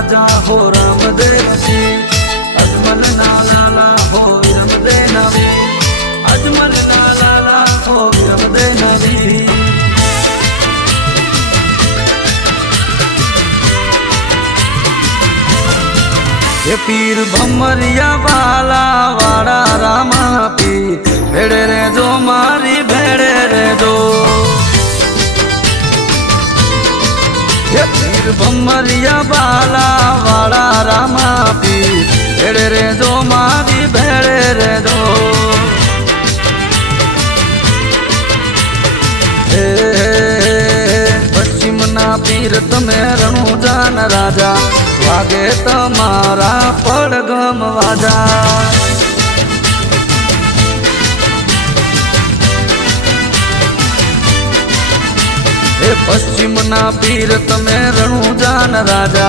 राजा हो रामदेव जी, अजमल ना लाला हो विरमदे नवी, अजमल ना लाला हो विरमदे नवी। ये पीर भमरिया वाला वाड़ा रामा पी भेड़े रे जो मारी भेड़े रे जो। ये पीर भमरिया वाला वाड़ा रामा पी भेड़े रे जो मारी भेड़े रे जो। पश्चिम ना पीर तमे रणुजान राजा, वागे तमारा पड़गम वाजा। हे पश्चिम ना पीर तमे रणुजान राजा,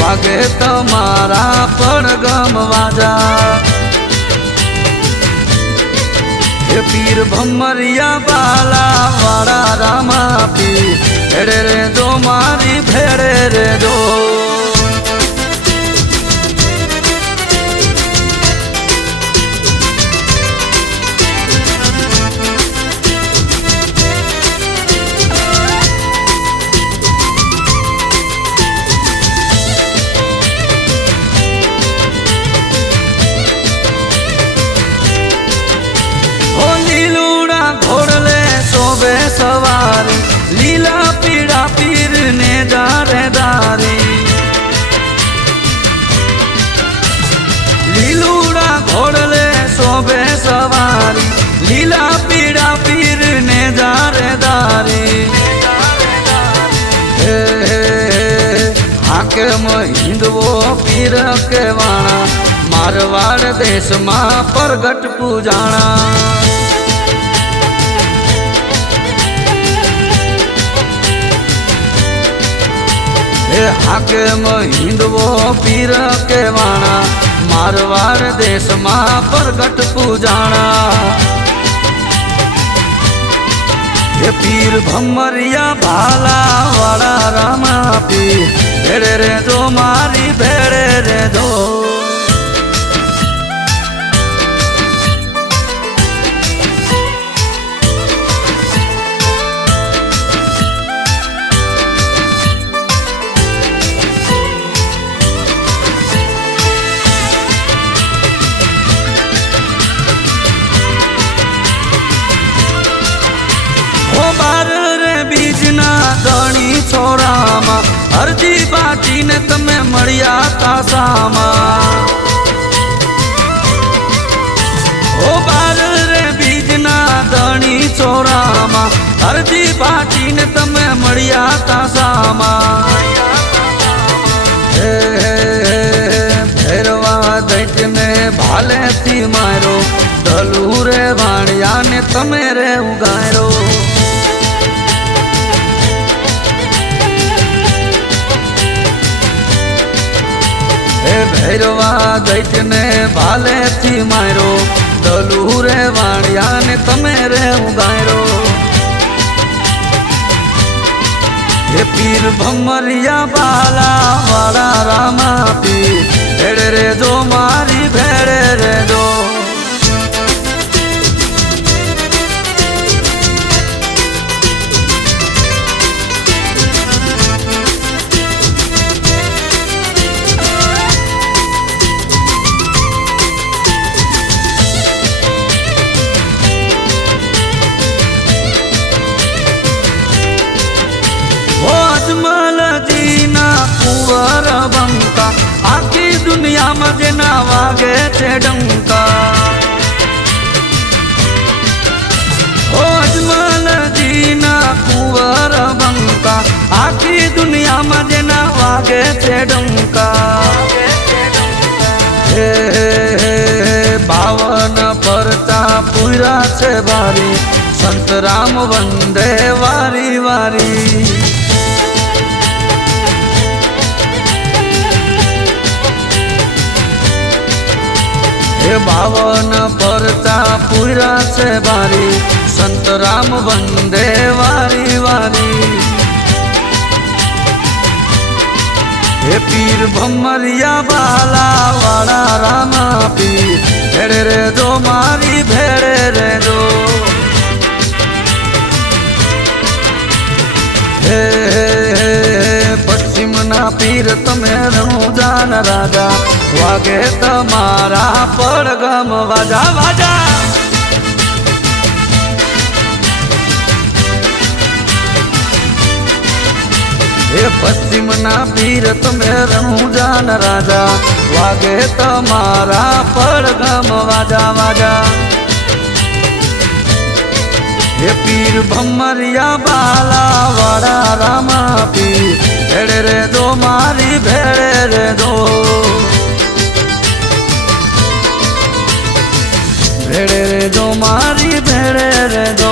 वागे तमारा पड़गम वाजा। हे पीर भमरिया बाला वाड़ा रामा पी भेड़े रे जो मारी भेड़े रे जो। सवारी लीला पीड़ा पीर ने दारे दारी, लीलूड़ा घोड़ले सोबे सवारी लीला पीड़ा पीर ने दारे दारी। हाके हिंदवो पीर के वाणा, मारवाड़ देश मां प्रगट पूजाणा। हाके हिंदवो पीर के वाणा, मारवाड़ देश मां प्रगट पूजाणा। ये पीर भमरिया भाला वाड़ा रामा पी भेड़े रे जो मारी भेड़े रे जो। धणी छोरा मा हरजी बाटी ने तमे मड़िया तासामा। ओ बार रे बीजना धणी छोरा मा हरजी बाटी ने तमे मड़िया तासामा। भैरवा दैट ने भाले थी मारो, ढलू रे भाणिया ने तमे रे उगारो। भैरवा दैत ने भाले थी मारो, दलू रे वाणिया ने तमे रे उगारो। ये पीर भमरिया बाला वाड़ा रामा पी भेड़े रे जो मारी भेड़े रे जो। अजमल जी ना कुंवर बंका, आखी दुनिया में जना वागे छे डंका। ओ अजमल जी ना कुंवर बंका, आखी दुनिया में जना वागे छे डंका। बावन परचा पूरा छे बारी, संत राम वंदे वारी वारी। बावन परचा पूरा से बारी, संत राम वंदे वारी वारी। हे पीर भमरिया बाला वाला रामा पीर भेड़े रे जो मारी भेड़े रे जो हे पश्चिम ना पीर तमे रણુજાન राजा वागे तमारा પડઘમ वाजा वाजा हे पश्चिम ना पीर तमे रણુજાન राजा वागे तमारा પડઘમ वाजा वाजा हे पीर भमरिया बाला वाड़ा रामा पीर भेड़े रे दो मारी भेड़े रे दो भेड़े रे दो मारी भेड़े रे दो